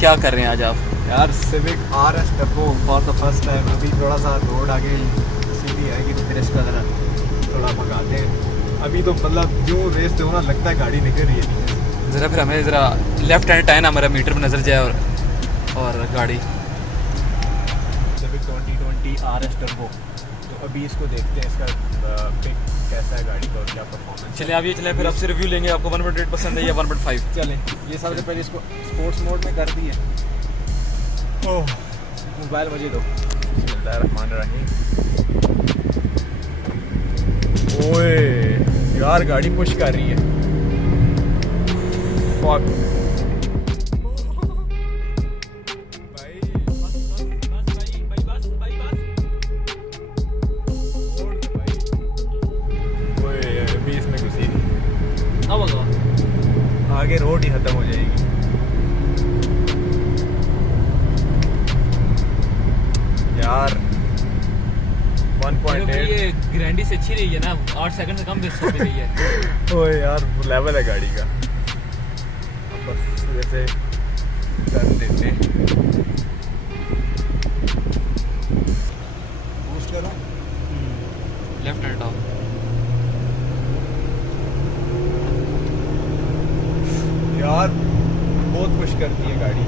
क्या कर रहे हैं आज आप? यार civic RS turbo for the first time. अभी थोड़ा सा रोड आगे सीधी आएगी तो फिर इसका ज़रा थोड़ा भगाते हैं। अभी तो मतलब जो रेस दो ना लगता है गाड़ी निकल रही है। ज़रा फिर हमें ज़रा लेफ्ट हैंड टाइन हमारा मीटर पर नज़र जाए और गाड़ी सिविक 2020 RS टर्बो। तो अभी इसको देखते हैं इसका पिक कैसा है गाड़ी का और क्या परफॉर्मेंस। चलिए आप ये चले, फिर आपसे रिव्यू लेंगे आपको 1.8 पसंद है या 1.5। चलें, ये सबसे पहले इसको स्पोर्ट्स मोड में कर दिए। ओह मोबाइल मुझे दो। बिस्मिल्लाहिर्रहमानिर्रहीम। ओए यार गाड़ी पुश कर रही है। फक आगे रोड ही खत्म हो जाएगी। यार 1.8 ये ग्रैंडी से अच्छी रही है ना, 8 सेकंड से कम बेस होती रही है। ओए यार लेवल है गाड़ी का। अब बस वैसे कर देते हैं। बूस्ट करो। Left hand of. यार बहुत पुश करती है गाड़ी।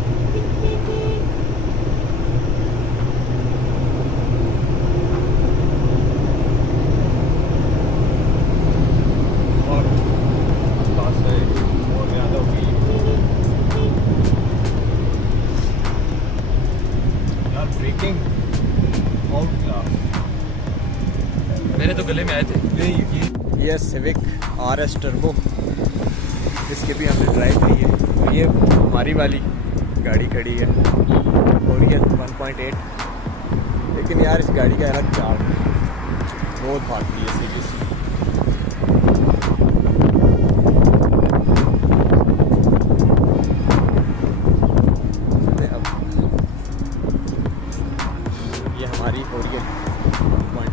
और पास है बहुत ज़्यादा हो गई यार। Breaking out class. मेरे तो गले में आए थे। नहीं ये सिविक RS टर्बो, इसके भी हमने ड्राइव की है। ये हमारी वाली गाड़ी खड़ी है और ये 1.8। लेकिन यार इस गाड़ी का अलग चार्म बहुत भागती है सीरीज। अब ये हमारी और ये 1.8